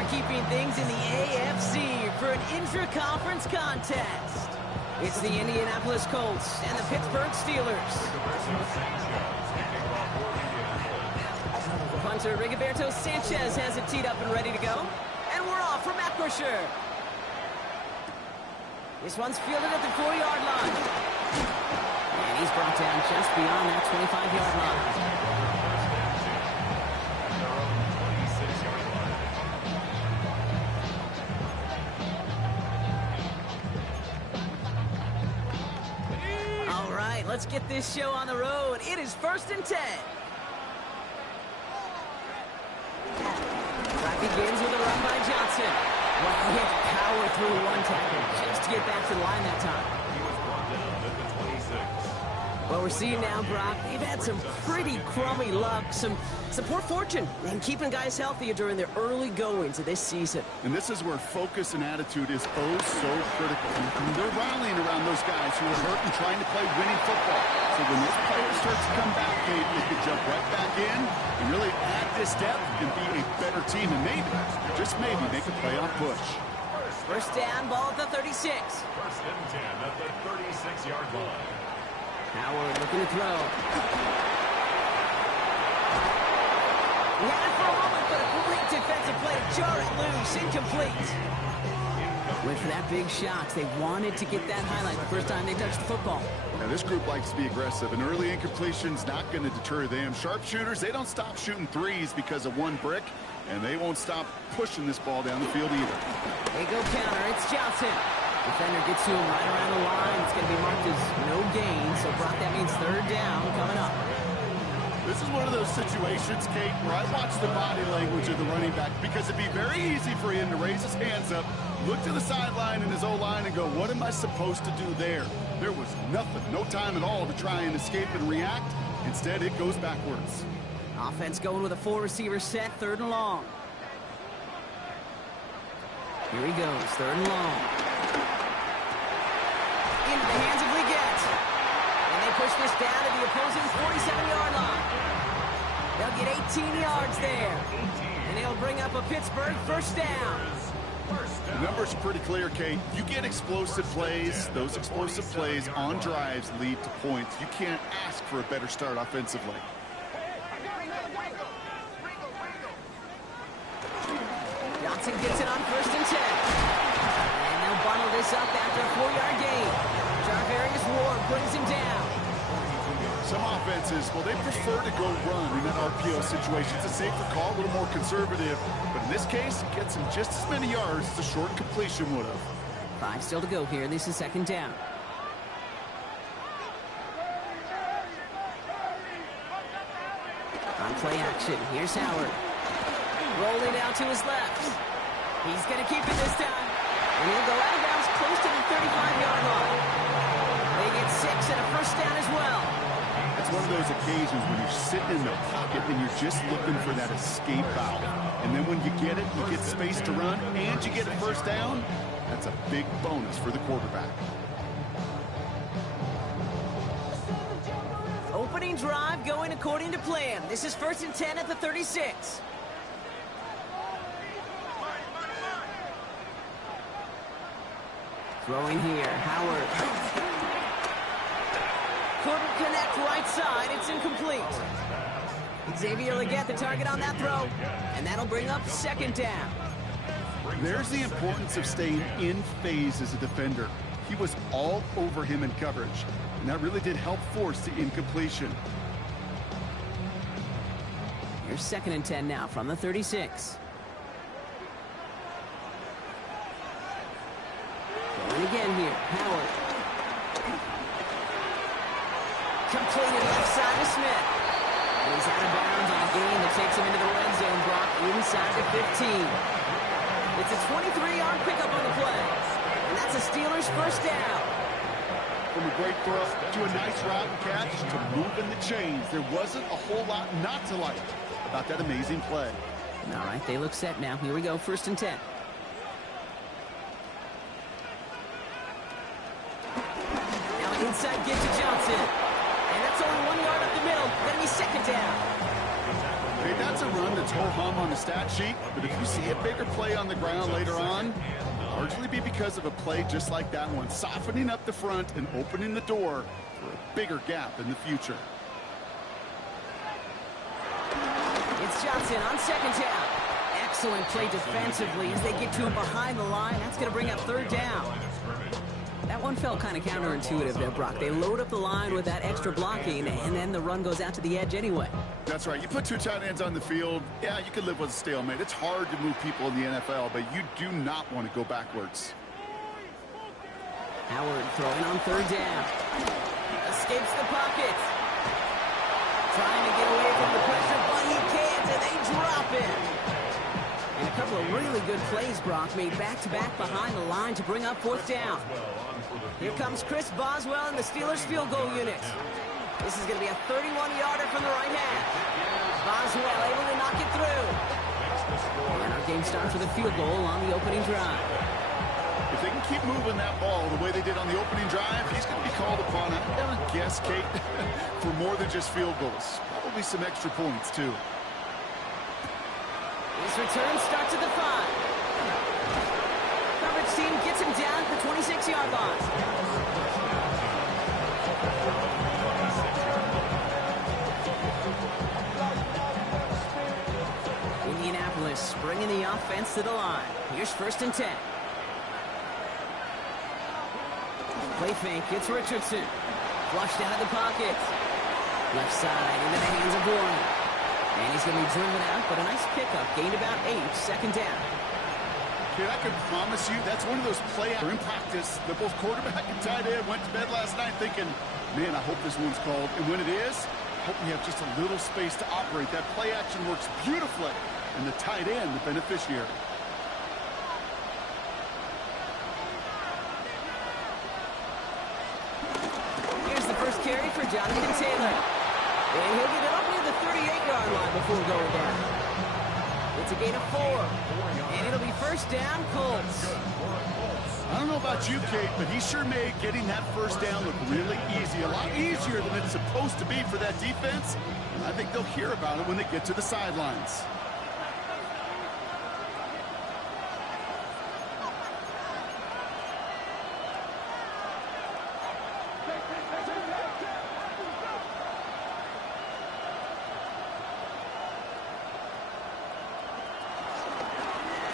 we're keeping things in the AFC for an intra-conference contest. It's the Indianapolis Colts and the Pittsburgh Steelers. Punter Rigoberto Sanchez has it teed up and ready to go. And we're off for Matt Brasher. This one's fielded at the 4-yard line. And he's brought down just beyond that 25-yard line. Let's get this show on the road. It is 1st and 10. Drive begins with a run by Johnson. Well, he had to power through one tackle just to get back to the line that time. He was brought down at the 26. Well, we're seeing now, Brock, they've had some pretty crummy luck, some poor fortune, and keeping guys healthy during their early goings of this season. And this is where focus and attitude is oh so critical. I mean, they're rallying around those guys who are hurt and trying to play winning football. So when those players start to come back, they can jump right back in and really add this depth and be a better team. And maybe, just maybe, make a playoff push. First down, ball at the 36. 1st and 10 at the 36-yard line. Howard looking to throw. He had it for a moment, but a great defensive play to jar it loose. Incomplete. Went for that big shot. They wanted to get that highlight the first time they touched the football. Now, this group likes to be aggressive, and early incompletion's not going to deter them. Sharpshooters, they don't stop shooting threes because of one brick, and they won't stop pushing this ball down the field either. They go counter. It's Johnson. Defender gets to him right around the line. It's going to be marked as no gain. So, Brock, that means 3rd down coming up. This is one of those situations, Kate, where I watch the body language of the running back because it'd be very easy for him to raise his hands up, look to the sideline in his O-line and go, what am I supposed to do there? There was nothing, no time at all to try and escape and react. Instead, it goes backwards. Offense going with a 4-receiver set, 3rd and long. Here he goes, 3rd and long. Into the hands of Leggett. And they push this down to the opposing 47-yard line. They'll get 18 yards there. And they'll bring up a Pittsburgh 1st down. The numbers are pretty clear, Kate. You get explosive plays. Those explosive plays on drives lead to points. You can't ask for a better start offensively. Johnson gets it on 1st and 10. And they'll bundle this up after a 4-yard gain. Jarvarius Ward brings him down. Some offenses, well, they prefer to go run in that RPO situation. It's a safer call, a little more conservative. But in this case, it gets him just as many yards as a short completion would have. 5 still to go here. This is 2nd down. On play action, here's Howard. Rolling out to his left. He's going to keep it this time. And he'll go out of bounds close to the 35-yard line. They get 6 and a 1st down as well. It's one of those occasions when you're sitting in the pocket and you're just looking for that escape valve. And then when you get it, you get space to run, and you get a 1st down. That's a big bonus for the quarterback. Opening drive going according to plan. This is 1st and 10 at the 36. Throwing here, Howard. Couldn't connect right side. It's incomplete. Xavier Leggett the target on that throw. And that'll bring up 2nd down. There's the importance of staying in phase as a defender. He was all over him in coverage. And that really did help force the incompletion. Here's 2nd and 10 now from the 36. Going again here, Howard. Completed left side to Smith. And he's out of bounds on a gain that takes him into the red zone, Brock, inside the 15. It's a 23-yard pickup on the play. And that's a Steelers 1st down. From a great throw to a nice route and catch to moving the chains. There wasn't a whole lot not to like about that amazing play. All right, they look set now. Here we go, 1st and 10. Now inside give to Johnson. And that's only 1 yard up the middle. Gonna be 2nd down. Hey, that's a run that's ho-hum on the stat sheet, but if you see a bigger play on the ground later on, largely be because of a play just like that one, softening up the front and opening the door for a bigger gap in the future. It's Johnson on second down. Excellent play defensively as they get to him behind the line. That's going to bring up third down. That one felt kind of counterintuitive there, Brock. They load up the line with that extra blocking, and then the run goes out to the edge anyway. That's right. You put two tight ends on the field, yeah, you can live with a stalemate. It's hard to move people in the NFL, but you do not want to go backwards. Howard throwing on third down. Escapes the pocket. Trying to get away from the pressure, but he can't, and they drop it. And a couple of really good plays, Brock, made back-to-back behind the line to bring up fourth down. Here comes Chris Boswell in the Steelers field goal unit. This is going to be a 31-yarder from the right hand. Boswell able to knock it through. And our game starts with a field goal on the opening drive. If they can keep moving that ball the way they did on the opening drive, he's going to be called upon, I'm going to guess, Kate, for more than just field goals. Probably some extra points, too. His return starts at the 5. Coverage team gets him down at the 26-yard line. Indianapolis bringing the offense to the line. Here's first and 10. Play fake, it's Richardson. Flushed out of the pocket. Left side into the hands of Warren. And he's going to be driven out, but a nice pickup. Gained about 8, second down. Kid, I can promise you that's one of those play in practice that both quarterback and tight end went to bed last night thinking, man, I hope this one's called. And when it is, I hope we have just a little space to operate. That play action works beautifully, and the tight end, the beneficiary. Here's the first carry for Jonathan Taylor. And he'll get it up near the 38-yard line before going down. It's a gain of 4. And it'll be first down, Colts. I don't know about you, Kate, but he sure made getting that first down look really easy. A lot easier than it's supposed to be for that defense. And I think they'll hear about it when they get to the sidelines.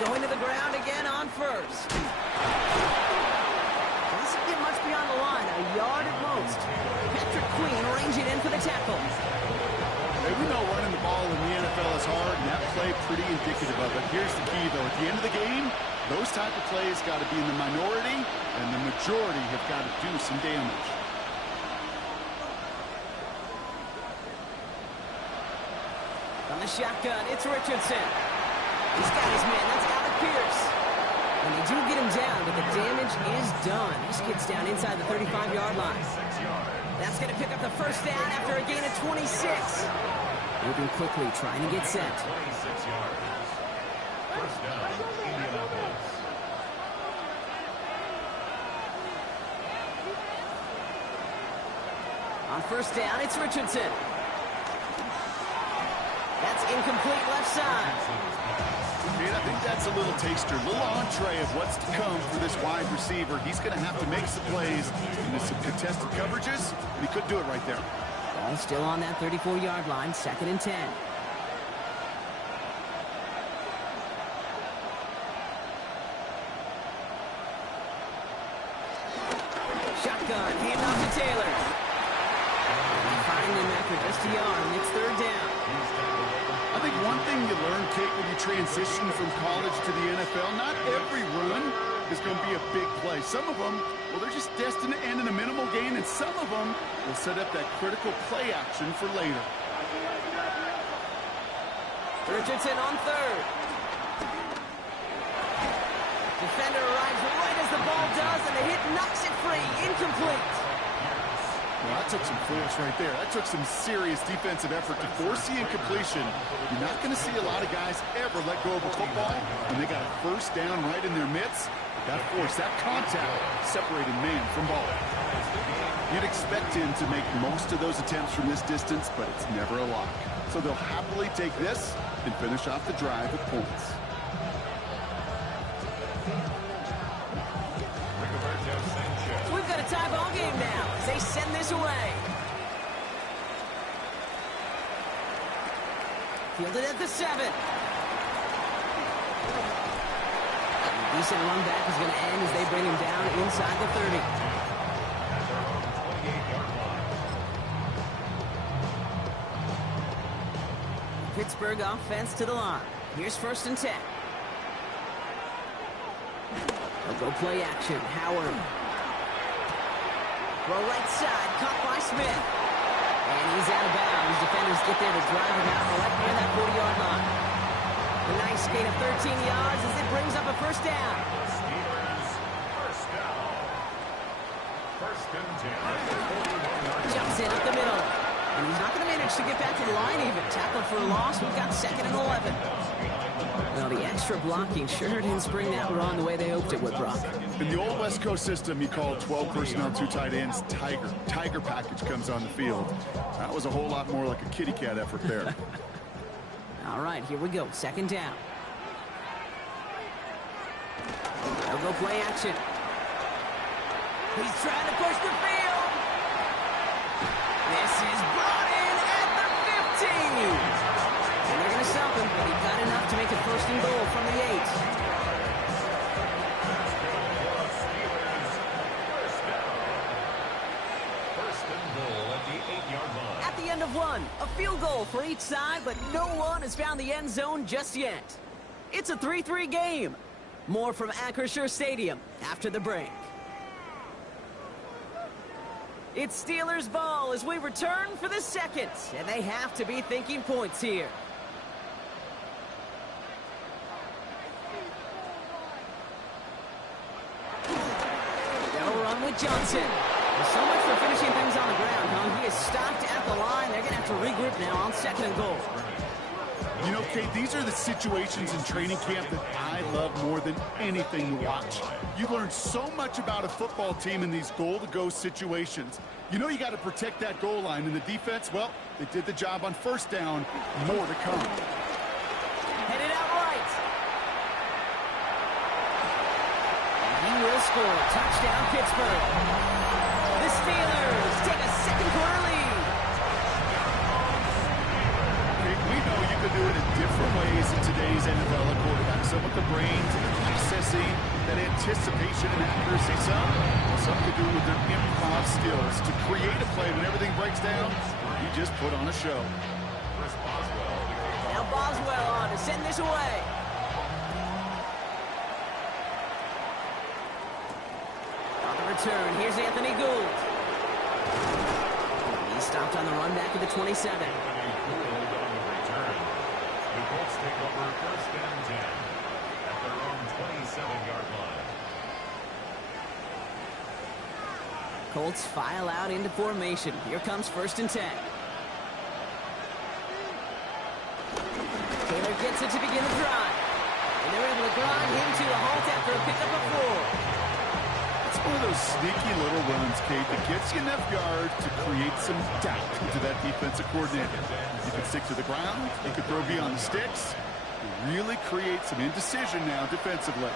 Going to the ground again on first. Doesn't get much beyond the line, a yard at most. Patrick Queen ranging in for the tackle. Hey, we know running the ball in the NFL is hard, and that play pretty indicative of it. Here's the key, though. At the end of the game, those type of plays got to be in the minority, and the majority have got to do some damage. From the shotgun, it's Richardson. He's got his man. That's Alec Pierce. And they do get him down, but the damage is done. This gets down inside the 35-yard line. That's going to pick up the first down after a gain of 26. Moving quickly, trying to get set. 26 yards. First down, Indianapolis. On first down, it's Richardson. That's incomplete left side. Man, I think that's a little taster, a little entree of what's to come for this wide receiver. He's going to have to make some plays into some contested coverages, and he could do it right there. Ball still on that 34-yard line, second and 10. Shotgun, hand off to Taylor. They find him after just a yard, and it's third down. I think one thing you learn, Kate, when you transition from college to the NFL, not every run is going to be a big play. Some of them, well, they're just destined to end in a minimal gain, and some of them will set up that critical play action for later. Richardson on third. Defender arrives right as the ball does, and the hit knocks it free. Incomplete. Well, that took some force right there. That took some serious defensive effort to force the incompletion. You're not going to see a lot of guys ever let go of a football when they got a first down right in their midst. That force, that contact, separated man from ball. You'd expect him to make most of those attempts from this distance, but it's never a lock. so they'll happily take this and finish off the drive with points. We've got a tie ball game now as they send this away. Fielded at the 7. A decent run back is going to end as they bring him down inside the 30. Pittsburgh offense to the line. Here's 1st and 10. They'll go play action. Howard. Throw right side. Caught by Smith. And he's out of bounds. Defenders get there to drive him out right near that 40-yard line. A nice gain of 13 yards as it brings up a 1st down. Steelers, 1st down. 1st and 10. Jumps in up the middle. And he's not going to manage to get back to the line even. Tackle for a loss. We've got 2nd and 11. Well, the extra blocking sure didn't spring that run the way they hoped it would, Brock. In the old West Coast system, you call 12 personnel, 2 tight ends, Tiger. Tiger package comes on the field. That was a whole lot more like a kitty cat effort there. All right, here we go. 2nd down. They'll go play action. He's trying to push the field. This is brought in at the 15. And they're going to stop him, but he got enough to make it 1st and goal from the 8. At the end of 1, a field goal for each side, but no one has found the end zone just yet. It's a 3-3 game. More from Acrisure Stadium after the break. It's Steelers ball as we return for the 2nd, and they have to be thinking points here. They'll run with Johnson. So much for finishing things on the ground, huh? He is stopped at the line. They're going to have to regroup now on 2nd and goal. You know, Kate, these are the situations in training camp that I love more than anything to watch. You learn so much about a football team in these goal-to-go situations. You know you got to protect that goal line, and the defense, well, they did the job on 1st down. More to come. Headed out right. And he will score. Touchdown, Pittsburgh. The Steelers take a 2nd quarter lead. Kate, we know you can do it in different ways in today's NFL at quarterback. Some with the brains, the processing, that anticipation and accuracy. Some can do it with their improv skills to create a play when everything breaks down. You just put on a show. Now Boswell on to send this away. On the return, here's Anthony Gould. He's stopped on the run back at the 27. The Colts take over 1st and 10 at their own 27-yard line. Colts file out into formation. Here comes 1st and 10. Taylor gets it to begin the drive. And they're able to grind him to a halt after a pickup of 4. It's one of those sneaky little runs, Kate, that gets you enough yards to create some doubt into that defensive coordinator. You can stick to the ground. You can throw beyond the sticks. You really create some indecision now defensively.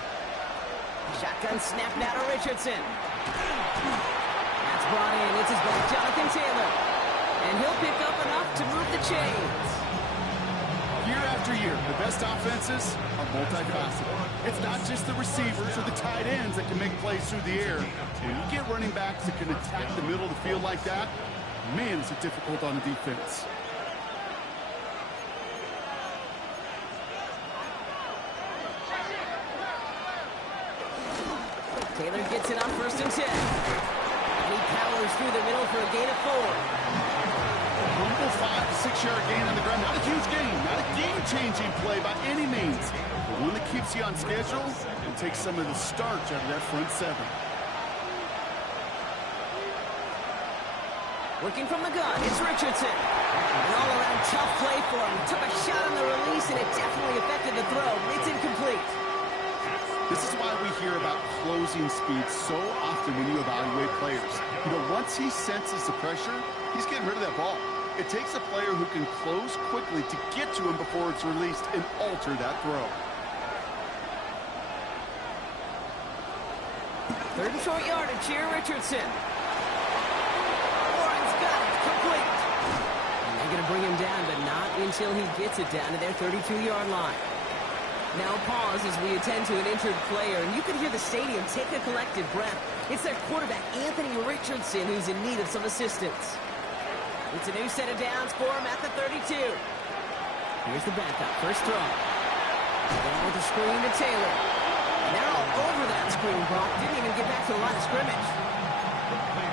Shotgun snap now to Richardson. That's brought in. It's his back, Jonathan Taylor. And he'll pick up enough to move the chains. Year after year, the best offenses are multifaceted. It's not just the receivers or the tight ends that can make plays through the air. When you get running backs that can attack the middle of the field like that, man, is it difficult on the defense. Taylor gets it on 1st and 10. And he powers through the middle for a gain of 4. Humble 5 to 6 yard gain on the ground. Not a huge gain, not a game-changing play by any means. But one that keeps you on schedule and takes some of the starch out of that front 7. Working from the gun, it's Richardson. An all-around tough play for him. Took a shot on the release, and it definitely affected the throw. It's incomplete. This is why we hear about closing speed so often when you evaluate players. You know, once he senses the pressure, he's getting rid of that ball. it takes a player who can close quickly to get to him before it's released and alter that throw. Third and short yardage here, Richardson. Warren's got it, complete. And they're going to bring him down, but not until he gets it down to their 32-yard line. Now pause as we attend to an injured player, and you can hear the stadium take a collective breath. It's their quarterback, Anthony Richardson, who's in need of some assistance. It's a new set of downs for him at the 32. Here's the backup, first throw. Down with the screen to Taylor. And they're all over that screen, Brock. Didn't even get back to the line of scrimmage.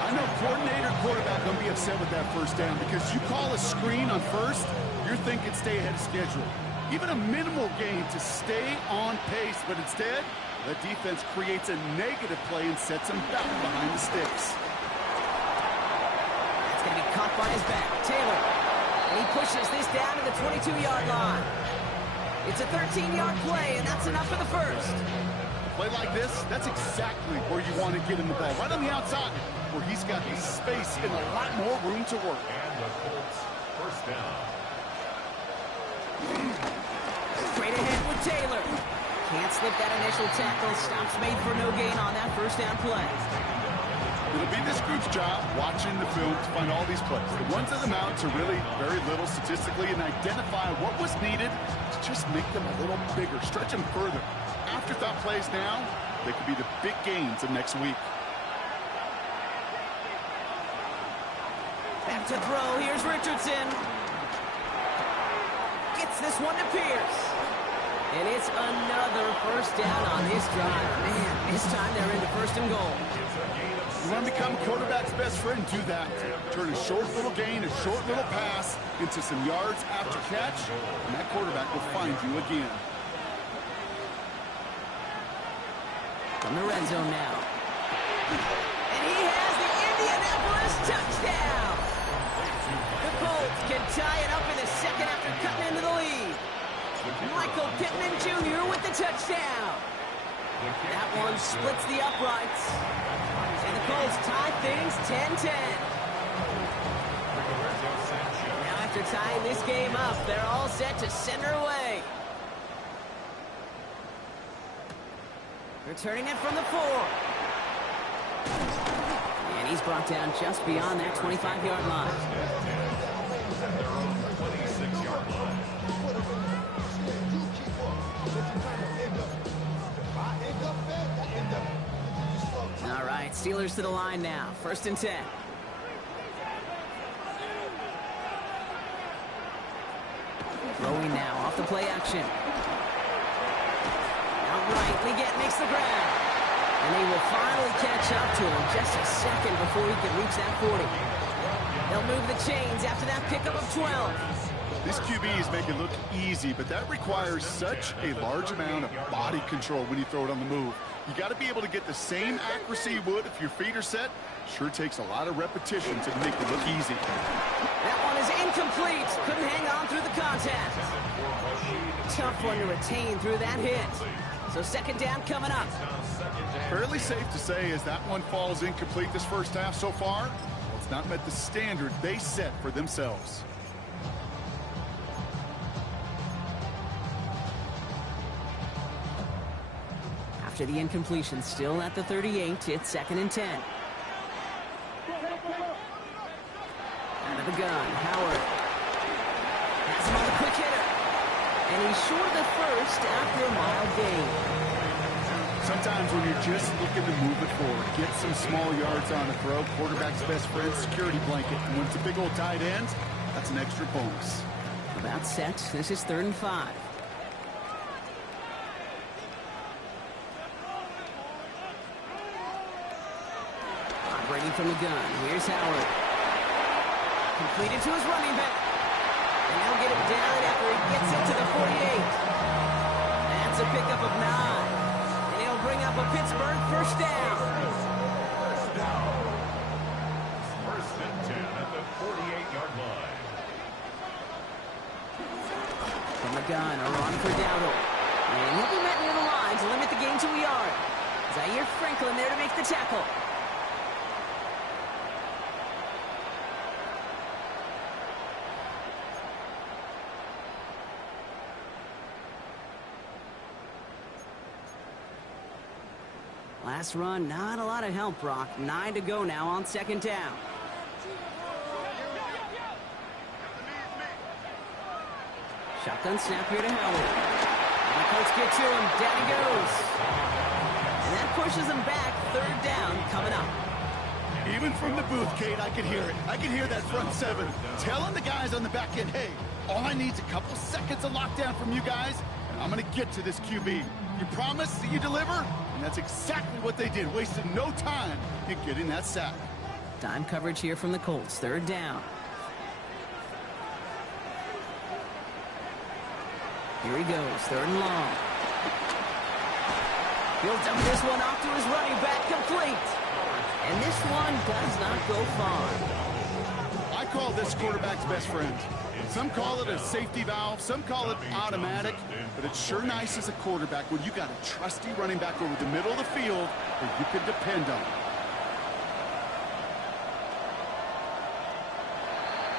I know coordinator and quarterback going to be upset with that first down because you call a screen on first, you're thinking stay ahead of schedule. Even a minimal gain to stay on pace, but instead, the defense creates a negative play and sets him back behind the sticks. That's going to be caught by his back. Taylor. And he pushes this down to the 22-yard line. It's a 13-yard play, and that's enough for the first. A play like this, that's exactly where you want to get him the ball. Right on the outside, where he's got the space and a lot more room to work. And the Colts first down. Straight ahead with Taylor. Can't slip that initial tackle. Stops made for no gain on that first down play. It'll be this group's job watching the film to find all these plays. The ones that amount to really very little statistically and identify what was needed to just make them a little bigger, stretch them further. Afterthought plays now, they could be the big gains of next week. Back to throw. Here's Richardson. Gets this one to Pierce. And it's another first down on this drive. Man, this time they're into first and goal. You want to become a quarterback's best friend, do that. Turn a short little gain, a short little pass into some yards after catch, and that quarterback will find you again. From the red zone now. And he has the Indianapolis touchdown. The Colts can tie it up in a second after cutting into the lead. Michael Pittman Jr. with the touchdown. That one splits the uprights. And the Colts tie things 10-10. Now after tying this game up, they're all set to send her away. Returning it from the 4. And he's brought down just beyond that 25-yard line. All right, Steelers to the line now. First and 10. Throwing now off the play action. Outright, Leggett makes the grab. And they will finally catch up to him just a second before he can reach that 40. They'll move the chains after that pickup of 12. These QBs make it look easy, but that requires such a large amount of body control when you throw it on the move. You got to be able to get the same accuracy you would if your feet are set. Sure takes a lot of repetition to make it look easy. That one is incomplete. Couldn't hang on through the contact. Tough one to retain through that hit. So second down coming up. Fairly safe to say as that one falls incomplete this first half so far, it's not met the standard they set for themselves. After the incompletion, still at the 38, it's second and 10. Out of the gun, Howard. Has him on the quick hitter. And he's short of the first after a mild gain. Sometimes when you're just looking to move it forward, get some small yards on a throw, quarterback's best friend, security blanket. And when it's a big old tight end, that's an extra bonus. About set. This is 3rd and 5. Operating from the gun. Here's Howard. Completed to his running back. And he'll get it down after he gets it to the 48. That's a pickup of 9. And he'll bring up a Pittsburgh first down. First and 10 at the 48-yard line. From the gun, a run for Dowdle. And he'll be met near the line to limit the gain to a yard. Zaire Franklin there to make the tackle. Last run, not a lot of help, Brock. 9 to go now on second down. Shotgun snap here to Howard. And the Colts get to him. Down he goes. And that pushes them back. Third down coming up. Even from the booth, Kate, I could hear it. I could hear that front seven telling the guys on the back end, hey, all I need is a couple seconds of lockdown from you guys, and I'm going to get to this QB. You promise that you deliver? And that's exactly what they did, wasted no time in getting that sack. Dime coverage here from the Colts. Third down. Here he goes. Third and long. He'll dump this one off to his running back. Complete. And this one does not go far. I call this quarterback's best friend. Some call it a safety valve, some call it automatic, but it's sure nice as a quarterback when you got a trusty running back over the middle of the field that you can depend on.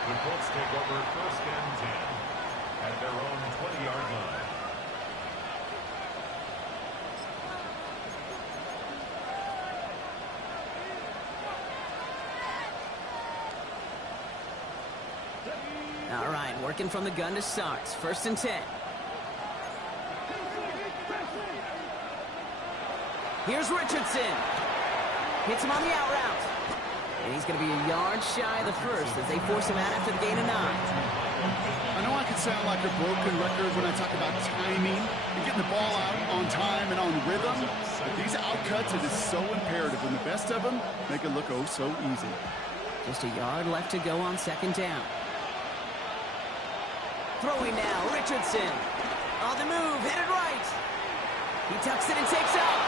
The Colts take over first and 10 at their own 20-yard line. All right, working from the gun to start. First and 10. Here's Richardson. Hits him on the out route. And he's going to be a yard shy of the first as they force him out after the gain of 9. I know I can sound like a broken record when I talk about timing and getting the ball out on time and on rhythm, but these outcuts, it is so imperative, and the best of them make it look oh so easy. Just a yard left to go on second down. Throwing now, Richardson. On the move, headed right. He tucks it and takes off.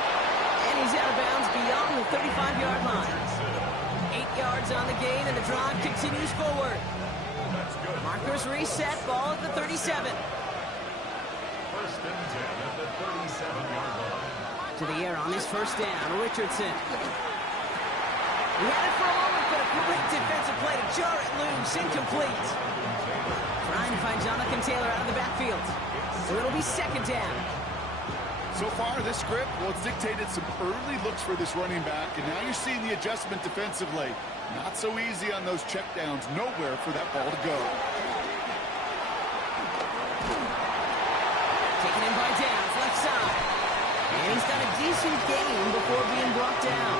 And he's out of bounds beyond the 35-yard line. 8 yards on the gain, and the drive continues forward. Markers reset, ball at the 37. First and 10 at the 37-yard line. To the air on his first down, Richardson. He had it for a moment, but a great defensive play to jar it loose, incomplete. Trying to find Jonathan Taylor out of the backfield. So it'll be second down. So far, this script, well, it's dictated some early looks for this running back, and now you're seeing the adjustment defensively. Not so easy on those checkdowns. Nowhere for that ball to go. Taken in by Downs, left side. And he's got a decent gain before being brought down.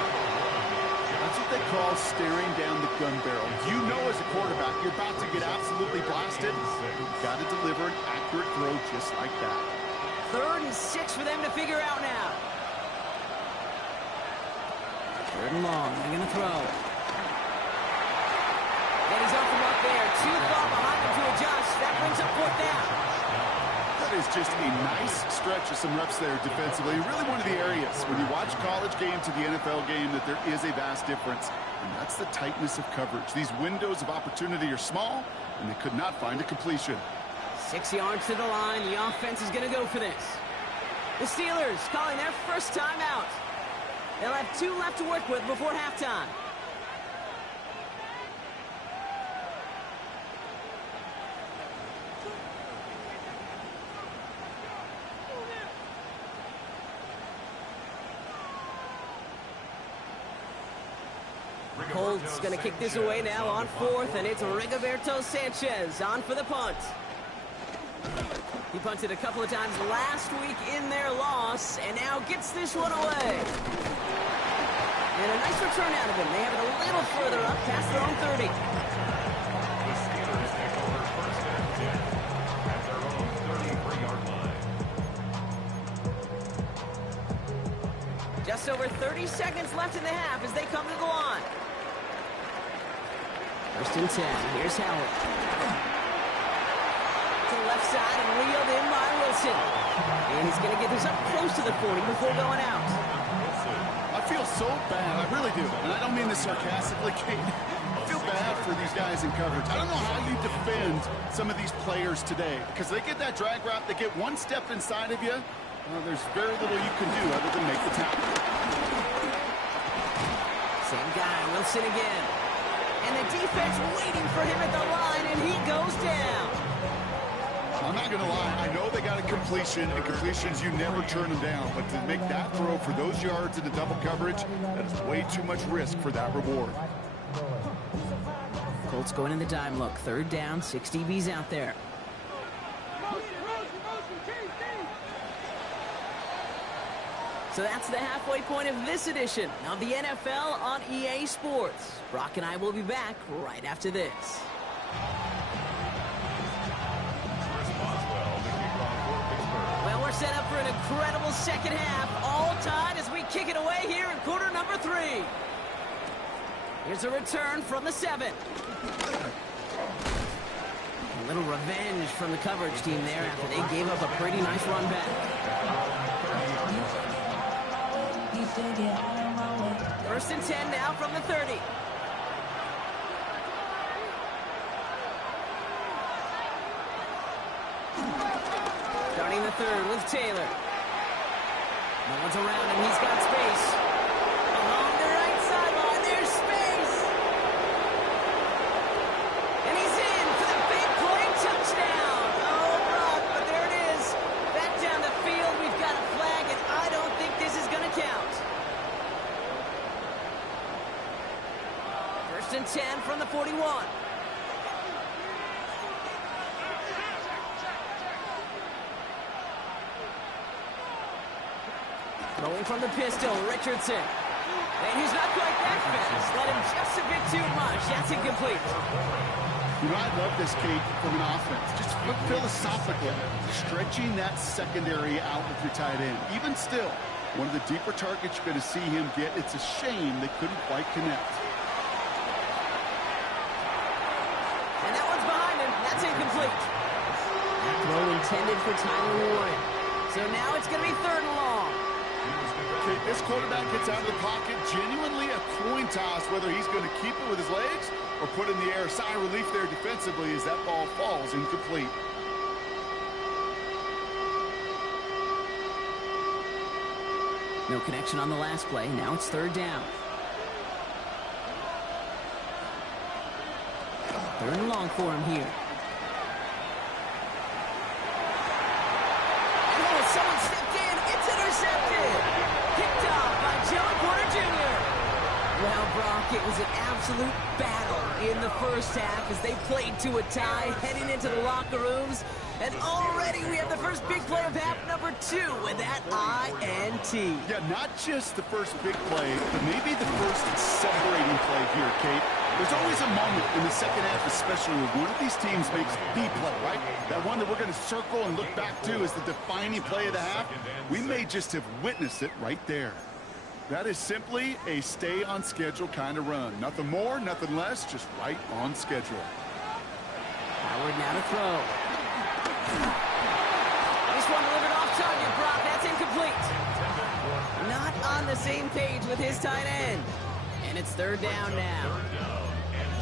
That's what they call staring down the gun barrel. You know as a quarterback, you're about to get absolutely blasted. You've got to deliver an accurate throw just like that. 3rd and 6 for them to figure out now. 3rd and long, they're going to throw. And he's off the mark there. Too far behind him to adjust. That brings up 4th down. That is just a nice stretch of some reps there defensively. Really one of the areas when you watch college game to the NFL game that there is a vast difference. And that's the tightness of coverage. These windows of opportunity are small, and they could not find a completion. 6 yards to the line. The offense is going to go for this. The Steelers calling their first time out. They'll have 2 left to work with before halftime. Colts going to kick this away now on 4th, and it's Rigoberto Sanchez on for the punt. He punted a couple of times last week in their loss, and now gets this one away. And a nice return out of him. They have it a little further up past their own 30. The Steelers take over first and 10 at their own 33-yard line. Just over 30 seconds left in the half as they come to the line. First and 10. Here's Howard. To the left side and reeled in by Wilson. And he's going to get this up close to the 40 before going out. I feel so bad. I really do. And I don't mean this sarcastically, Kate. I feel bad for these guys in coverage. I don't know how you defend some of these players today. Because they get that drag route, they get one step inside of you. Well, there's very little you can do other than make the tackle. Same guy, Wilson again. And the defense waiting for him at the line, and he goes down. I'm not going to lie. I know they got a completion, and completions, you never turn them down. But to make that throw for those yards into double coverage, that is way too much risk for that reward. Colts going in the dime look. 3rd down, 6 DBs out there. So that's the halfway point of this edition of the NFL on EA Sports. Brock and I will be back right after this. Well, we're set up for an incredible second half. All tied as we kick it away here in quarter number 3. Here's a return from the 7. A little revenge from the coverage team there after they gave up a pretty nice run back. 1st and 10 now from the 30. Starting the 3rd with Taylor. No one's around him. He's got space. Along the right sideline, there's space. And he's in for the big play touchdown. Oh, Brock, but there it is. Back down the field, we've got a flag, and I don't think this is going to count. 1st and 10 from the 41. Throwing from the pistol, Richardson. And he's not quite that fast. Let him just a bit too much. That's incomplete. You know, I love this, Kate, from an offense. Just philosophically, stretching that secondary out with your tight end. Even still, one of the deeper targets you're going to see him get. It's a shame they couldn't quite connect. And that one's behind him. That's incomplete. That throw intended for Tyler Warren. So now it's going to be 3rd and long. Okay, this quarterback gets out of the pocket, genuinely a coin toss whether he's going to keep it with his legs or put it in the air. Sigh of relief there defensively as that ball falls incomplete. No connection on the last play. Now it's 3rd down. 3rd and long for him here. Oh, someone stepped in. It's intercepted. Picked off by Joey Porter Jr. Well, Brock, it was an absolute battle in the 1st half as they played to a tie heading into the locker rooms. And already we have the first big play of half number 2 with that INT. Yeah, not just the first big play, but maybe the first separating play here, Kate. There's always a moment in the second half, especially when one of these teams makes the play, right? That one that we're going to circle and look back to as the defining play of the half. We may just have witnessed it right there. That is simply a stay-on-schedule kind of run. Nothing more, nothing less, just right on schedule. Howard now to throw. This one delivered off target, Brock. That's incomplete. Not on the same page with his tight end. And it's 3rd down now.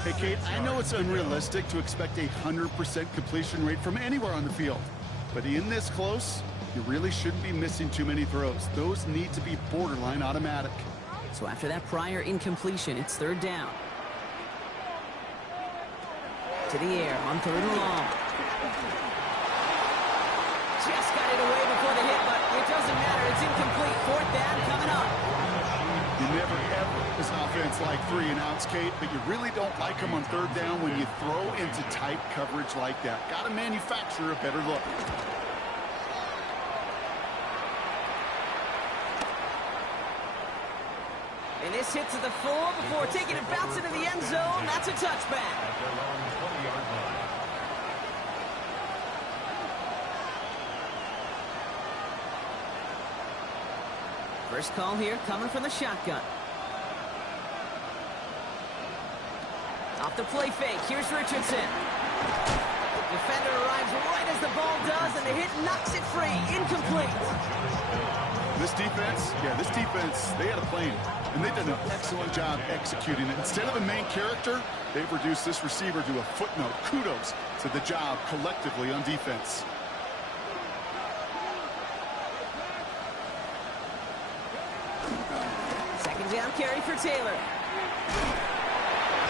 Hey, Kate, I know it's unrealistic to expect a 100% completion rate from anywhere on the field. But in this close, you really shouldn't be missing too many throws. Those need to be borderline automatic. So after that prior incompletion, it's 3rd down. To the air on 3rd and long. Just got it away before the hit, but it doesn't matter. It's incomplete. 4th down coming up. You never, ever, as an offense, like 3 and outs, Kate, but you really don't like them on 3rd down when you throw into tight coverage like that. Got to manufacture a better look. And this hits at the full before taking it bounce into the end zone. That's a touchback. First call here coming from the shotgun. Off the play fake. Here's Richardson. Defender arrives right as the ball does, and the hit knocks it free. Incomplete. This defense, they had a plan, and they did an excellent job executing it. Instead of a main character, they've reduced this receiver to a footnote. Kudos to the job collectively on defense. Second down carry for Taylor.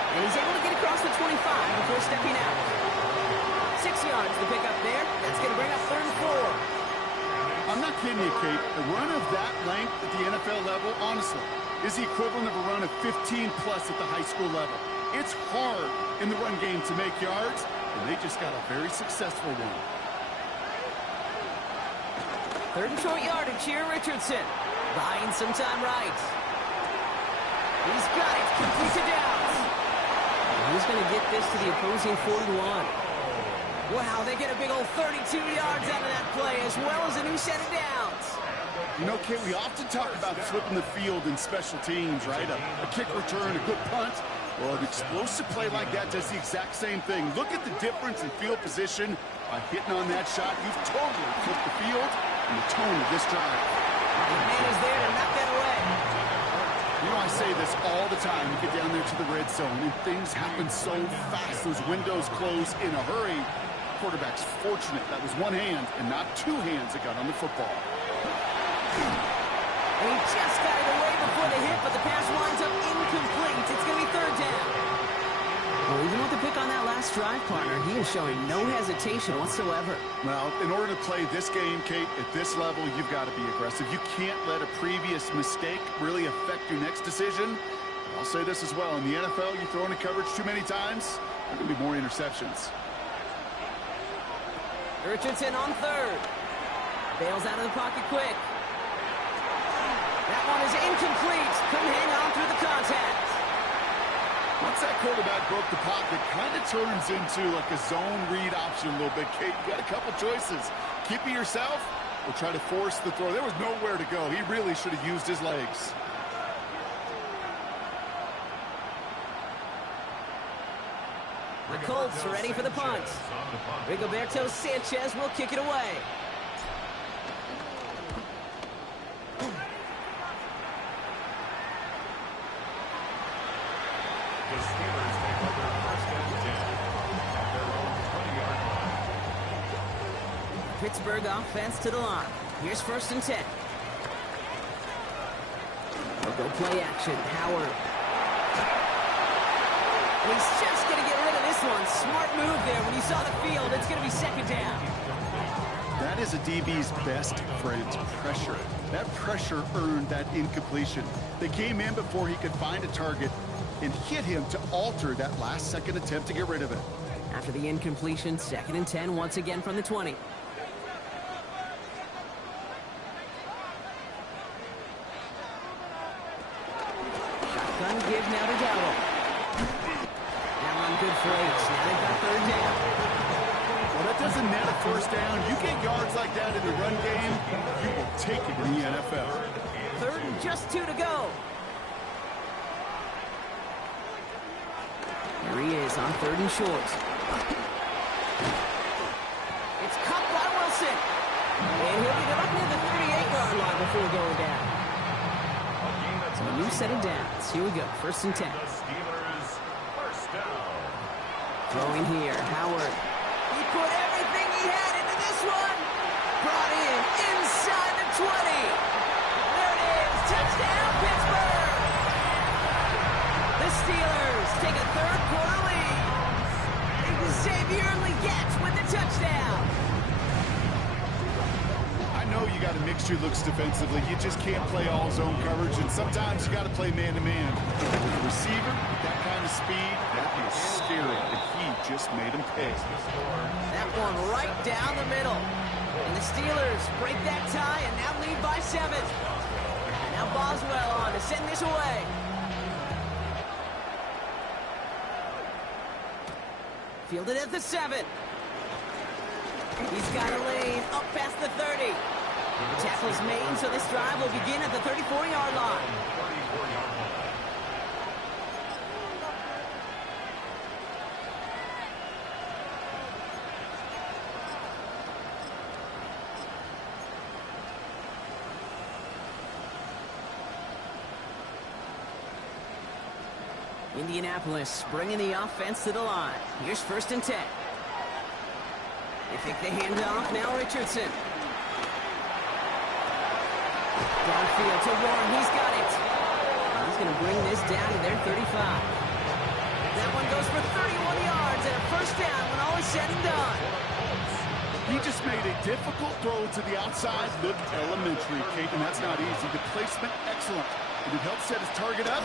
And he's able to get across the 25 before stepping out. 6 yards to pick up there. That's going to bring up 3rd and 4. I'm not kidding you, Kate. A run of that length at the NFL level, honestly, is the equivalent of a run of 15-plus at the high school level. It's hard in the run game to make yards, and they just got a very successful one. 3rd and short yardage here, Richardson. Buying some time right. He's got it. Complete to Downs. He's going to get this to the opposing 41. Wow, they get a big old 32 yards out of that play, as well as a new set of downs. You know, Kate, we often talk about flipping the field in special teams, right? A kick return, a good punt. Well, an explosive play like that does the exact same thing. Look at the difference in field position by hitting on that shot. You've totally flipped the field and the tone of this drive. The man is there to knock that away. You know, I say this all the time. You get down there to the red zone, and things happen so fast. Those windows close in a hurry. Quarterback's fortunate that was one hand and not two hands that got on the football. And he just got it away before the hit, but the pass winds up incomplete. It's going to be 3rd down. Well, even with the pick on that last drive, partner, he is showing no hesitation whatsoever. Well, in order to play this game, Kate, at this level, you've got to be aggressive. You can't let a previous mistake really affect your next decision. I'll say this as well. In the NFL, you throw into coverage too many times, there are going to be more interceptions. Richardson on 3rd. Bails out of the pocket quick. That one is incomplete. Couldn't hang on through the contact. Once that quarterback broke the pocket, kind of turns into like a zone read option a little bit, Kate. You got a couple choices. Keep it yourself or try to force the throw. There was nowhere to go. He really should have used his legs. The Colts are ready for the punt. Rigoberto Sanchez will kick it away. The Steelers take over 1st and 10 at their own 20-yard line. Pittsburgh offense to the line. Here's 1st and 10. They'll go play action. Howard. And he's just going to get rid of this one. Smart move there. When you saw the field, it's going to be 2nd down. That is a DB's best friend, pressure. That pressure earned that incompletion. They came in before he could find a target and hit him to alter that last-second attempt to get rid of it. After the incompletion, 2nd and 10 once again from the 20. Shotgun give now to Dowdle. That one good for 8. Now they've got 3rd down. Well, that doesn't net a 1st down. You get yards like that in the run game, you will take it in the NFL. 3rd and just 2 to go. Here he is on 3rd and short. It's caught by Wilson. And he'll get it up near the 38-yard line before going down. So a new set of downs. Here we go. 1st and 10. The Steelers' 1st down. Throwing here. Howard. He put everything he had into this one. Brought in inside the 20. There it is. Touchdown, Pittsburgh. The Steelers take a 3rd quarter lead. Xavier Legette with the touchdown. I know you got to mix your looks defensively. You just can't play all zone coverage, and sometimes you got to play man-to-man. With a receiver, with that kind of speed, that is scary, and he just made him pay. That one right down the middle. And the Steelers break that tie and now lead by 7. And now Boswell on to send this away. Fielded at the 7. He's got a lane up past the 30. The tackle's made, so this drive will begin at the 34-yard line. Indianapolis bringing the offense to the line. Here's 1st and 10. They take the handoff. Now Richardson. Downfield to Warren. He's got it. He's going to bring this down to their 35. That one goes for 31 yards and a first down when all is said and done. He just made a difficult throw to the outside. Look elementary, Kate, and that's not easy. The placement, excellent. And it helped set his target up,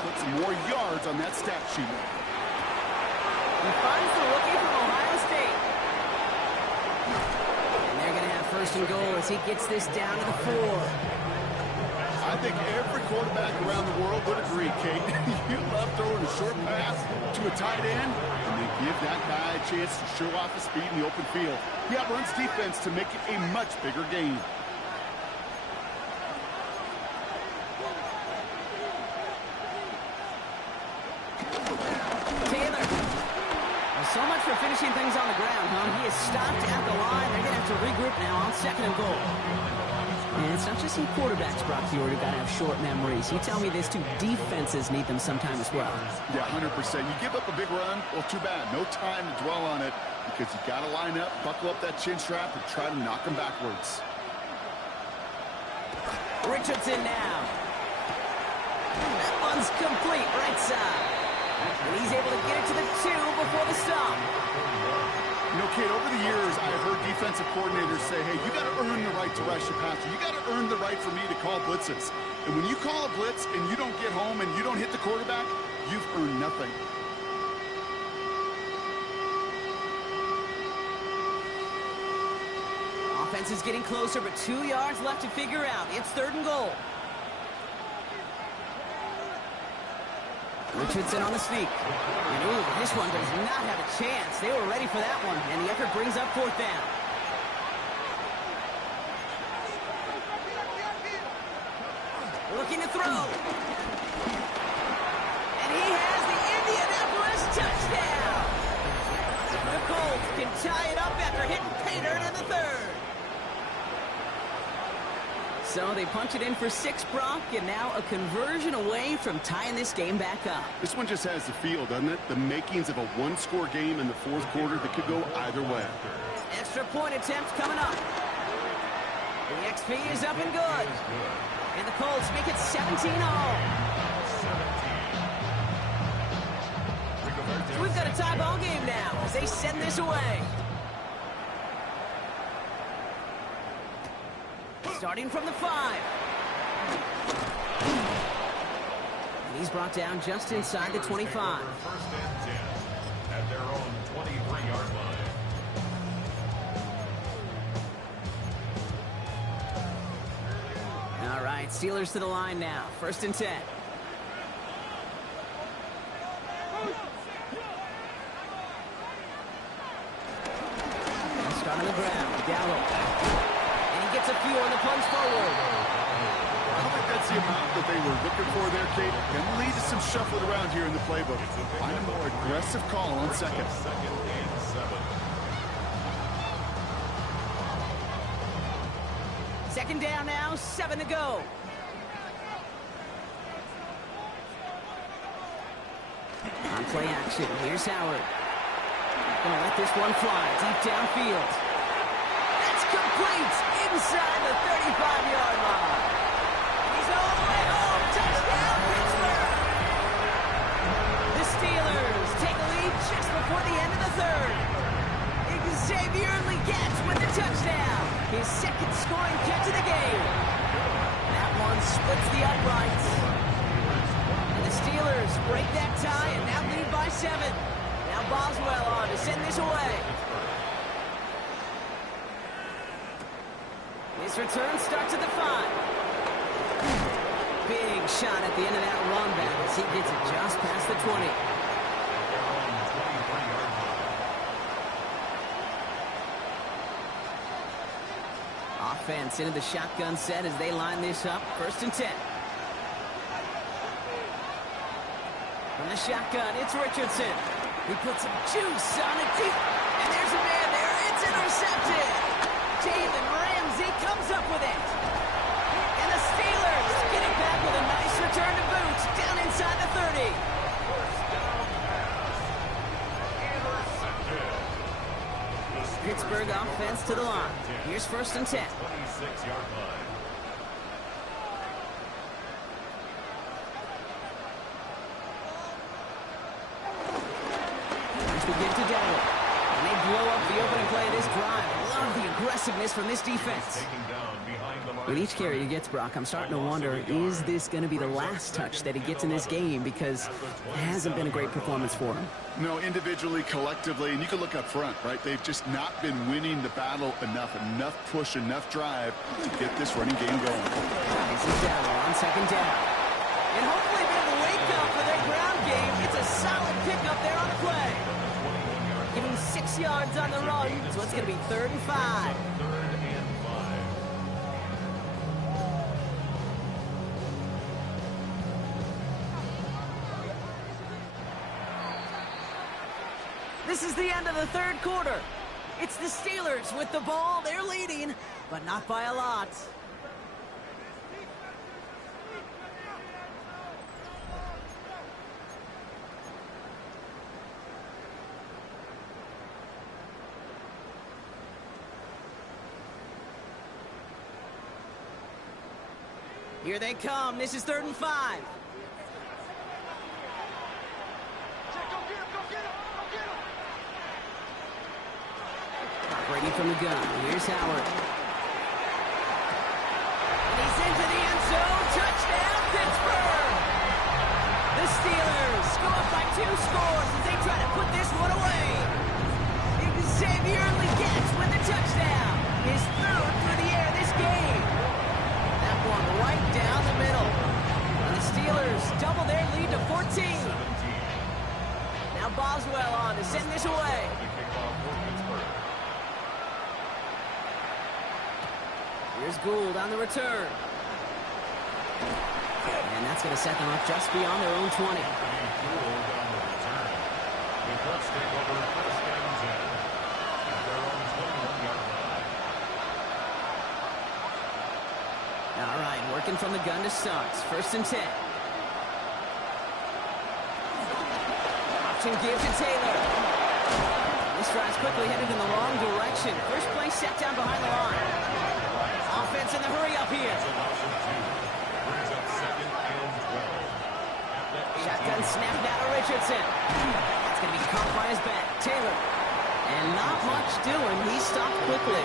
put some more yards on that stat sheet. He finds the rookie from Ohio State. And they're going to have first and goal as he gets this down to the 4. I think every quarterback around the world would agree, Kate. You love throwing a short pass to a tight end, and they give that guy a chance to show off his speed in the open field. He outruns defense to make it a much bigger game. Taylor. Well, so much for finishing things on the ground, huh? He is stopped at the line. They're going to have to regroup now on second and goal. And it's not just some quarterbacks, Brock Huard, who got to have short memories. You tell me this too, defenses need them sometime as well. Yeah, 100%. You give up a big run, well, too bad. No time to dwell on it because you got to line up, buckle up that chin strap, and try to knock them backwards. Richardson now. That one's complete, right side. And he's able to get it to the 2 before the stop. You know, Kate, over the years, I've heard defensive coordinators say, hey, you got to earn the right to rush your passer. You got to earn the right for me to call blitzes. And when you call a blitz and you don't get home and you don't hit the quarterback, you've earned nothing. Offense is getting closer, but 2 yards left to figure out. It's third and goal. Richardson on the sneak. And ooh, this one does not have a chance. They were ready for that one, and the effort brings up fourth down. Looking to throw. And he has the Indianapolis touchdown. The Colts can tie it up after hitting pay dirt in the third. So they punch it in for 6, Brock, and now a conversion away from tying this game back up. This one just has the feel, doesn't it? The makings of a one-score game in the fourth quarter that could go either way. Extra point attempt coming up. The XP is up and good. And the Colts make it 17-all. So we've got a tie ball game now as they send this away. Starting from the 5. And he's brought down just inside the 25. First and 10 at their own 23-yard line. All right, Steelers to the line now. First and 10. Start on the ground. Gallo. Gets a few on the punch forward. I don't think that's the amount that they were looking for there, Kate. Can lead to some shuffling around here in the playbook. Find a more aggressive call on second. Second and 7. Second down now, 7 to go. On play action, here's Howard. Gonna let this one fly deep downfield. That's complete inside the 35-yard line. He's all the way home. Touchdown, Pittsburgh! The Steelers take a lead just before the end of the third. Xavier Legette with the touchdown. His second scoring catch of the game. That one splits the uprights. And the Steelers break that tie and now lead by 7. Now Boswell on to send this away. This return starts at the 5. Big shot at the end of that run back as he gets it just past the 20. Offense into the shotgun set as they line this up. First and 10. From the shotgun, it's Richardson. He puts some juice on it deep. And there's a man there. It's intercepted. Jalen Ramsey comes up with it. And the Steelers get it back with a nice return to boot down inside the 30. Pittsburgh offense to the line. Here's first and 10. 26-yard line. begin to Denver. And they blow up the opening play of this drive. Love the aggressiveness from this defense. With each carry he gets, Brock, I'm starting to wonder, is this going to be the last touch that he gets in this game? Because it hasn't been a great performance for him. No, individually, collectively, and you can look up front, right? They've just not been winning the battle enough push, enough drive to get this running game going. This is Denver on second down. And hopefully a bit of a wake-up for their ground game. It's a solid pickup there on the play. Giving 6 yards on the run, so it's going to be 3rd and 5. This is the end of the 3rd quarter. It's the Steelers with the ball. They're leading, but not by a lot. Here they come. This is 3rd and 5. Brady from the gun. Here's Howard. And he's into the end zone. Touchdown, Pittsburgh! The Steelers go up by 2 scores as they try to put this one away. Xavier Legette with the touchdown. His 3rd through the air this game. That one right down the middle. And the Steelers double their lead to 14. Now Boswell on to send this away. Here's Gould on the return. And that's going to set them up just beyond their own 20. All right, working from the gun to start. 1st and 10. Option give to Taylor. This drive's quickly headed in the wrong direction. First play set down behind the line. Offense in the hurry up here. Shotgun snap down to Richardson. That's going to be caught by his back. Taylor. And not much doing. He stopped quickly.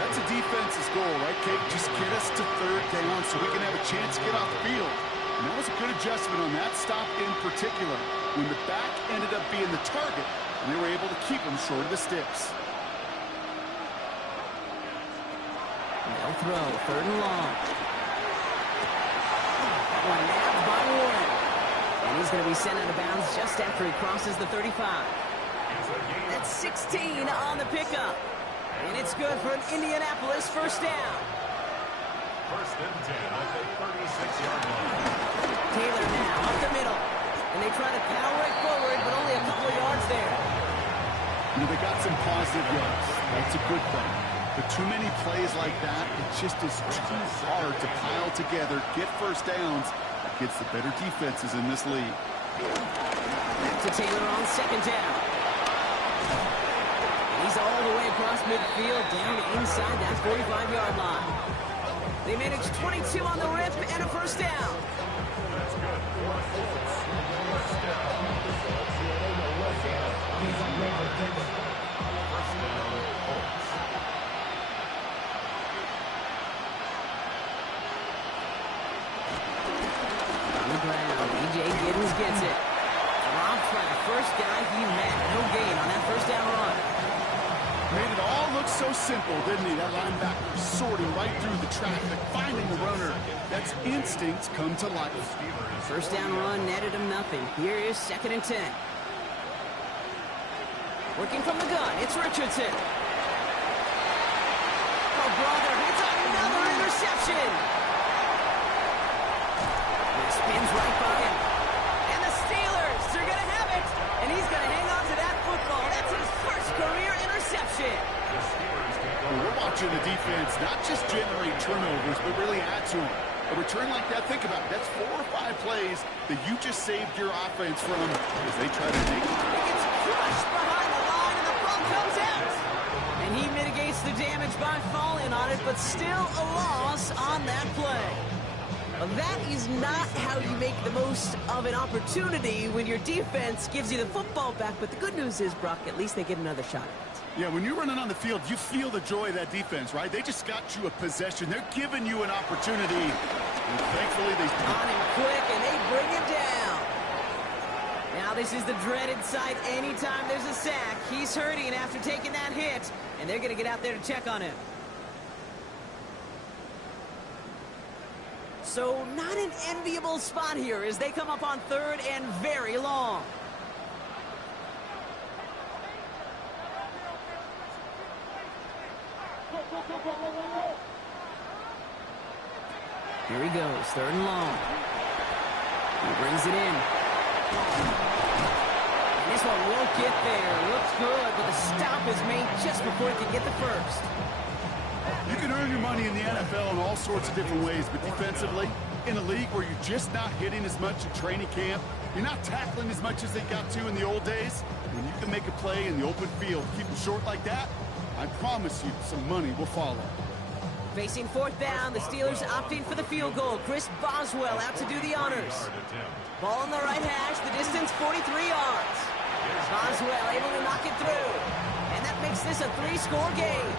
That's a defense's goal, right, Kate? Just get us to 3rd down so we can have a chance to get off the field. And that was a good adjustment on that stop in particular. When the back ended up being the target, they were able to keep him short of the sticks. They'll throw. 3rd and long. One nabbed by Warren. And he's going to be sent out of bounds just after he crosses the 35. That's 16 on the pickup. And it's good for an Indianapolis 1st down. 1st and 10 at the 36-yard line. Taylor now up the middle. And they try to power it forward, but only a couple of yards there. You know, they got some positive yards. That's a good thing. But too many plays like that, it just is too hard to pile together, get 1st downs against the better defenses in this league. Back to Taylor on 2nd down. He's all the way across midfield, down inside that 45-yard line. They managed 22 on the rip and a 1st down. That's good. 4 Colts. 1st down. 1st down, Colts. On the ground, E.J. Giddens gets it. Dropped by the first guy he met. No gain on that 1st down run. Made it all look so simple, didn't he? That linebacker sorting right through the traffic, finding the runner. That's instincts come to life. 1st down run netted him nothing. Here is 2nd and 10. Working from the gun, it's Richardson. Oh, brother, it's another interception. It spins right by him. And the Steelers are going to have it. And he's going to hang on to that football. That's his 1st career interception. We're watching the defense not just generate turnovers, but really add to them. A return like that, think about it. That's 4 or 5 plays that you just saved your offense from as they try to make it. He gets crushed behind the line, and the ball comes out. And he mitigates the damage by falling on it, but still a loss on that play. Well, that is not how you make the most of an opportunity when your defense gives you the football back. But the good news is, Brock, at least they get another shot at it. Yeah, when you're running on the field, you feel the joy of that defense, right? They just got you a possession. They're giving you an opportunity. And thankfully, they on him quick, and they bring him down. Now this is the dreaded sight anytime there's a sack. He's hurting after taking that hit, and they're going to get out there to check on him. So not an enviable spot here as they come up on third and very long. Here he goes, third and long. He brings it in. And this one won't get there. Looks good, but the stop is made just before he can get the first. You can earn your money in the NFL in all sorts of different ways, but defensively, in a league where you're just not hitting as much in training camp, you're not tackling as much as they got to in the old days, when you can make a play in the open field, keep them short like that, I promise you some money will follow. Facing fourth down, the Steelers opting for the field goal. Chris Boswell out to do the honors. Ball on the right hash, the distance 43 yards. Boswell able to knock it through. And that makes this a 3-score game.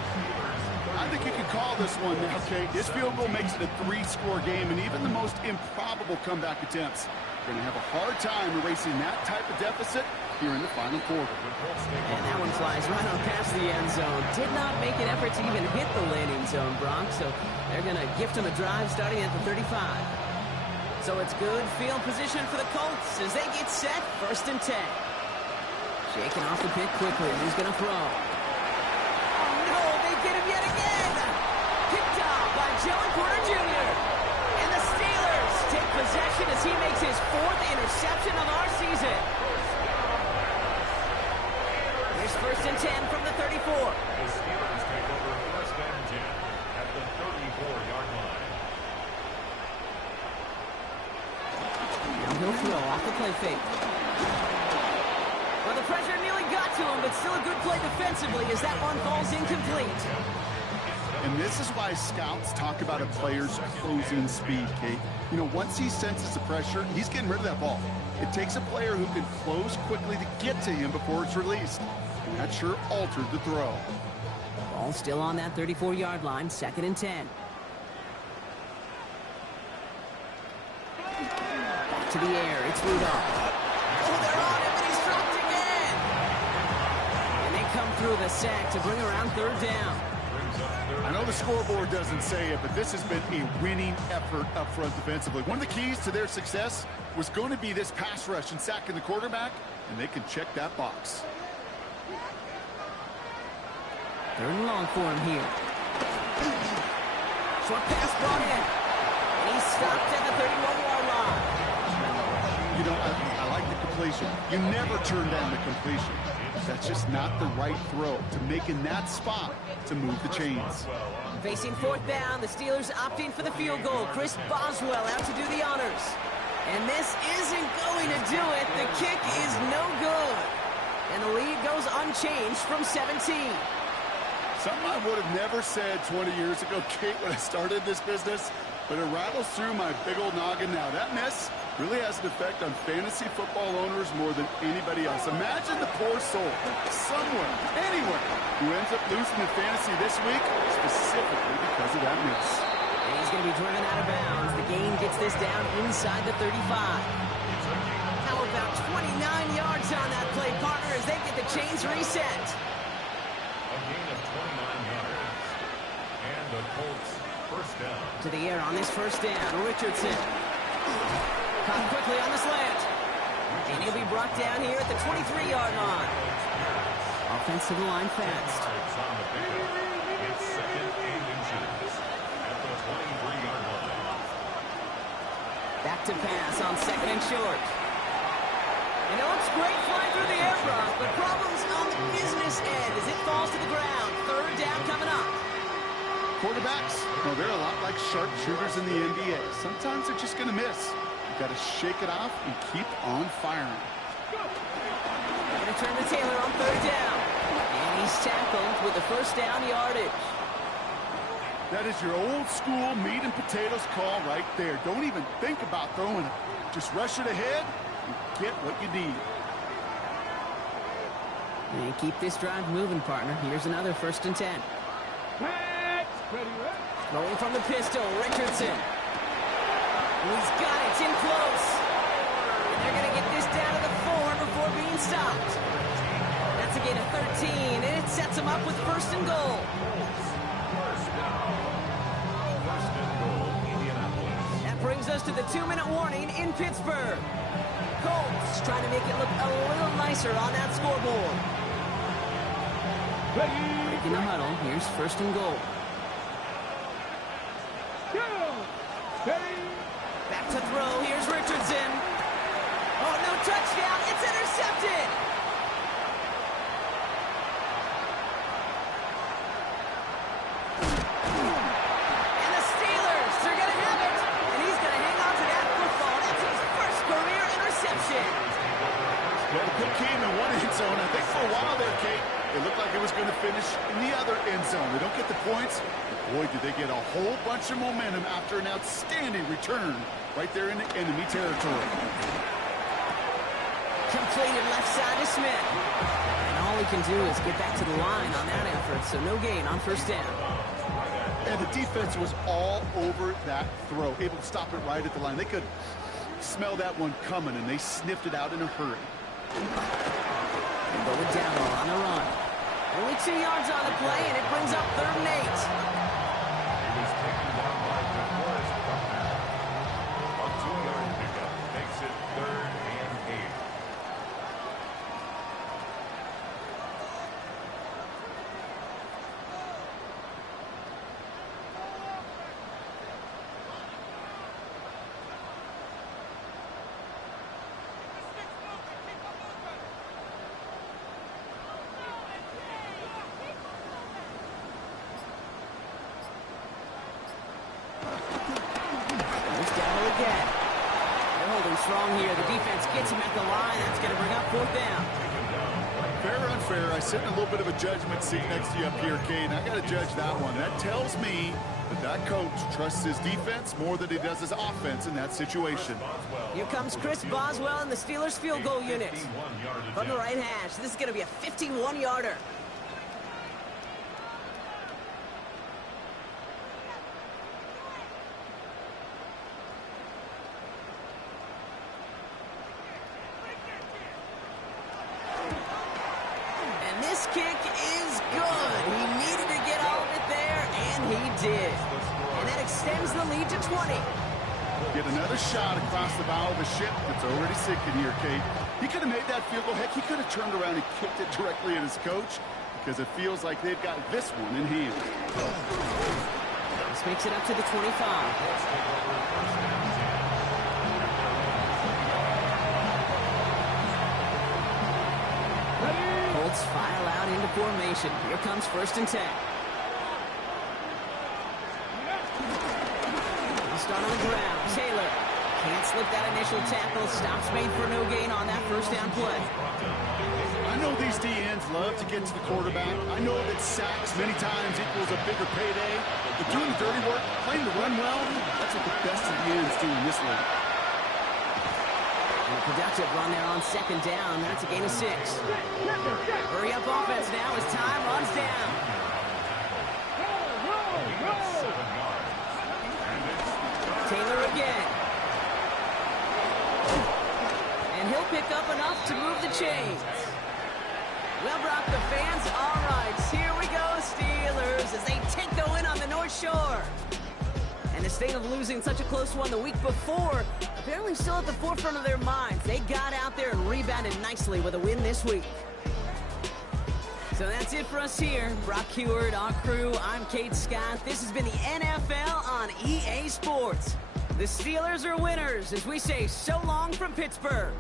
I think you can call this one now, Kate. This field goal makes it a 3-score game, and even the most improbable comeback attempts are going to have a hard time erasing that type of deficit here in the final quarter. And that one flies right on past the end zone. Did not make an effort to even hit the landing zone, Bronx, so they're going to gift him a drive starting at the 35. So it's good field position for the Colts as they get set, 1st and 10. Shaking off the pick quickly. Who's going to throw? Oh, no, they get him yet again. Picked off by Joey Porter Jr. And the Steelers take possession as he makes his 4th interception of our season. Here's 1st and 10 from the 34. The Steelers take over 1st and 10 at the 34-yard line. Now he'll throw off the play fake. Well, the pressure nearly got to him, but still a good play defensively as that one falls incomplete. And this is why scouts talk about a player's closing speed, Kate. You know, once he senses the pressure, he's getting rid of that ball. It takes a player who can close quickly to get to him before it's released. And that sure altered the throw. Ball still on that 34-yard line, 2nd and 10. Back to the air, it's Rudolph. Oh, they're on him, and he's dropped again. And they come through the sack to bring around 3rd down. I know the scoreboard doesn't say it, but this has been a winning effort up front defensively. One of the keys to their success was going to be this pass rush and sacking the quarterback, and they can check that box. 3rd and long for him here. Short pass brought in. And he's stopped at the 31-yard line. You know, I like the completion. You never turn down the completion. That's just not the right throw to making that spot to move the chains. Facing 4th down, the Steelers opting for the field goal. Chris Boswell out to do the honors. And this isn't going to do it. The kick is no good. And the lead goes unchanged from 17. Something I would have never said 20 years ago, Kate, when I started this business, but it rattles through my big old noggin now. That miss really has an effect on fantasy football owners more than anybody else. Imagine the poor soul somewhere, anywhere, who ends up losing in fantasy this week specifically because of that miss. And he's going to be driven out of bounds. The gain gets this down inside the 35. How about 29 yards on that play, partner, as they get the chains reset. A gain of 29 yards. And the Colts 1st down. To the air on this 1st down. Richardson. Caught quickly on the slant. And he'll be brought down here at the 23-yard line. Offensive line fast. On the pickup. It's 2nd and inches at the 23-yard line. Back to pass on 2nd and short. And it looks great flying through the air, Brock, but problems on the business end as it falls to the ground. 3rd down coming up. Quarterbacks, well, they're a lot like sharpshooters in the NBA. Sometimes they're just going to miss. You've got to shake it off and keep on firing. Going to turn to Taylor on 3rd down. And he's tackled with the 1st down yardage. That is your old school meat and potatoes call right there. Don't even think about throwing it. Just rush it ahead and get what you need. And keep this drive moving, partner. Here's another 1st and 10. Throwing from the pistol, Richardson. He's got it. It's in close. And they're going to get this down to the 4 before being stopped. That's a gain of 13, and it sets them up with 1st and goal. That brings us to the 2-minute warning in Pittsburgh. Colts trying to make it look a little nicer on that scoreboard. Breaking the huddle. Here's 1st and goal. Back to throw. Here's Richardson. Oh, no touchdown. It's intercepted. And the Steelers, they're going to have it. And he's going to hang on to that football. That's his first career interception. Well, the good game in one end zone. I think for a while there, Kate, it looked like it was going to finish in the other end zone. They don't get the points. But boy, did they get a whole bunch of momentum after an outstanding return right there in the enemy territory. Completed left side to Smith. And all he can do is get back to the line on that effort, so no gain on 1st down. And the defense was all over that throw, able to stop it right at the line. They could smell that one coming, and they sniffed it out in a hurry. And going down on the run. Only 2 yards on the play, and it brings up 3rd and 8. He was taken down by DeForest Buckner. A 2-yard pickup makes it 3rd and 8. Again. They're holding strong here. The defense gets him at the line. That's going to bring up 4th down. Fair or unfair, I sit in a little bit of a judgment seat next to you up here, Kate, and I got to judge that one. That tells me that coach trusts his defense more than he does his offense in that situation. Here comes Chris Boswell and the Steelers field goal unit. From the right hash, this is going to be a 51-yarder. This kick is good. He needed to get all of it there, and he did. And that extends the lead to 20. Get another shot across the bow of a ship that's already sinking here, Kate. He could have made that field goal. Heck, he could have turned around and kicked it directly at his coach because it feels like they've got this one in hand. This makes it up to the 25. File out into formation. Here comes 1st and 10. He'll start on the ground. Taylor can't slip that initial tackle. Stops made for no gain on that 1st down play. I know these DNs love to get to the quarterback. I know that sacks many times equals a bigger payday. But doing the dirty work, playing to run well, that's what the best of the ends do in this league. And a productive run there on 2nd down. That's a gain of 6. Hurry up offense now as time runs down. Taylor again. And he'll pick up enough to move the chains. Well, Brock, the fans, all right, here we go, Steelers, as they take the win on the North Shore. And the sting of losing such a close one the week before, apparently still at the forefront of their minds. They got out there and rebounded nicely with a win this week. So that's it for us here. Brock Huard, our crew, I'm Kate Scott. This has been the NFL on EA Sports. The Steelers are winners as we say so long from Pittsburgh.